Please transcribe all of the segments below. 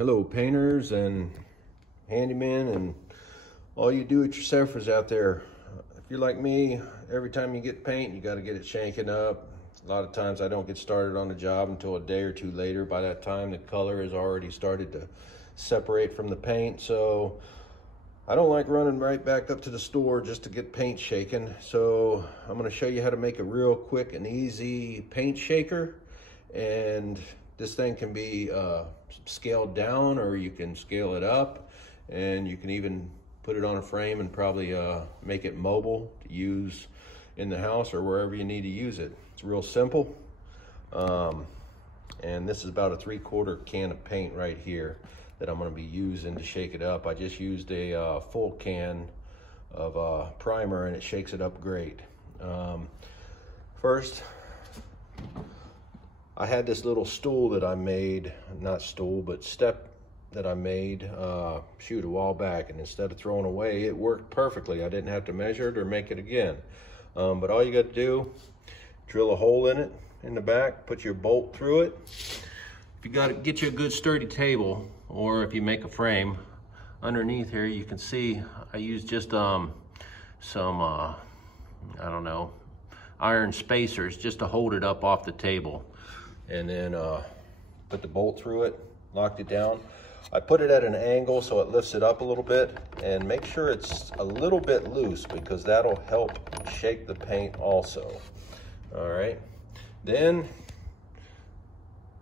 Hello, painters and handymen and all you do-it-yourselfers out there. If you're like me, every time you get paint, you got to get it shaken up. A lot of times I don't get started on the job until a day or two later. By that time, the color has already started to separate from the paint. So I don't like running right back up to the store just to get paint shaken. So I'm going to show you how to make a real quick and easy paint shaker. And this thing can be scaled down, or you can scale it up, and you can even put it on a frame and probably make it mobile to use in the house or wherever you need to use it. It's real simple. And this is about a 3/4 can of paint right here that I'm going to be using to shake it up. I just used a full can of primer and it shakes it up great. First, I had this little stool that I made, not stool, but step that I made, a while back, and instead of throwing away, it worked perfectly. I didn't have to measure it or make it again. But all you got to do, drill a hole in it in the back, put your bolt through it. If you got to get you a good sturdy table, or if you make a frame, underneath here you can see I used just some, I don't know, iron spacers just to hold it up off the table. And then put the bolt through it, locked it down. I put it at an angle so it lifts it up a little bit, and make sure it's a little bit loose because that'll help shake the paint also. All right, then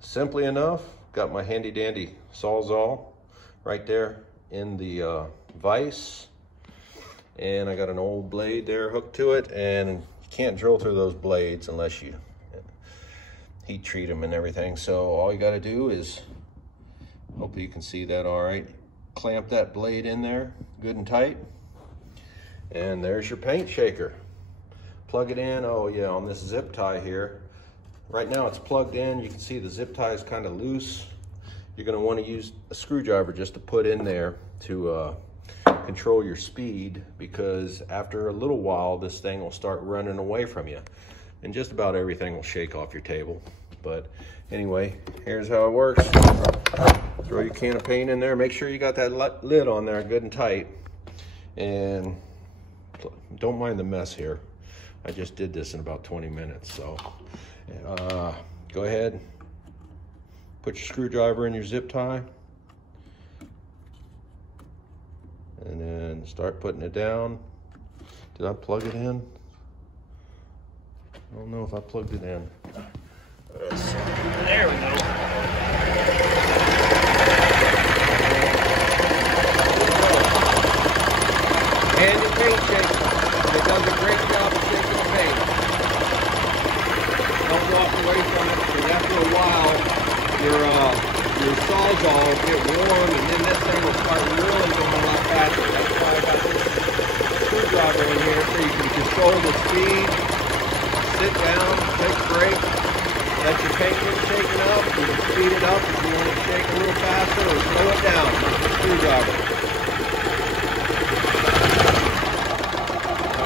simply enough, got my handy dandy Sawzall right there in the vise, and I got an old blade there hooked to it, and you can't drill through those blades unless you heat treat them and everything. So all you got to do is, hopefully you can see that all right, clamp that blade in there good and tight, and there's your paint shaker. Plug it in. Oh yeah, on this zip tie here, right now it's plugged in. You can see the zip tie is kind of loose. You're going to want to use a screwdriver just to put in there to control your speed, because after a little while this thing will start running away from you and just about everything will shake off your table. But anyway, here's how it works. Throw your can of paint in there. Make sure you got that lid on there good and tight. And don't mind the mess here. I just did this in about 20 minutes. So go ahead, put your screwdriver in your zip tie, and then start putting it down. Did I plug it in? I don't know if I plugged it in. There we go. And your paint shaker. It does a great job of shaking the paint. Don't walk away from it, because after a while, your Sawzall will get warm, and then this thing will start really going a lot faster. That's why I got this screwdriver in here, so you can control the speed. Sit down, take a break, let your paint get shaken up. You can speed it up if you want to shake a little faster, or slow it down with the screwdriver.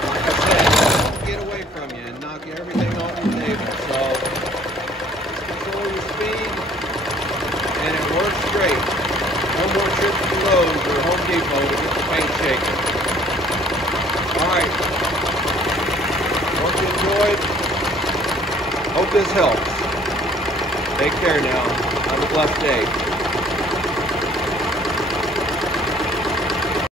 Like I said, don't get away from you and knock everything off the table. So just control your speed, and it works great. No more trips to Lowe's or Home Depot to get the paint shaken. All right. Hope you enjoyed. Hope this helps. Take care now. Have a blessed day.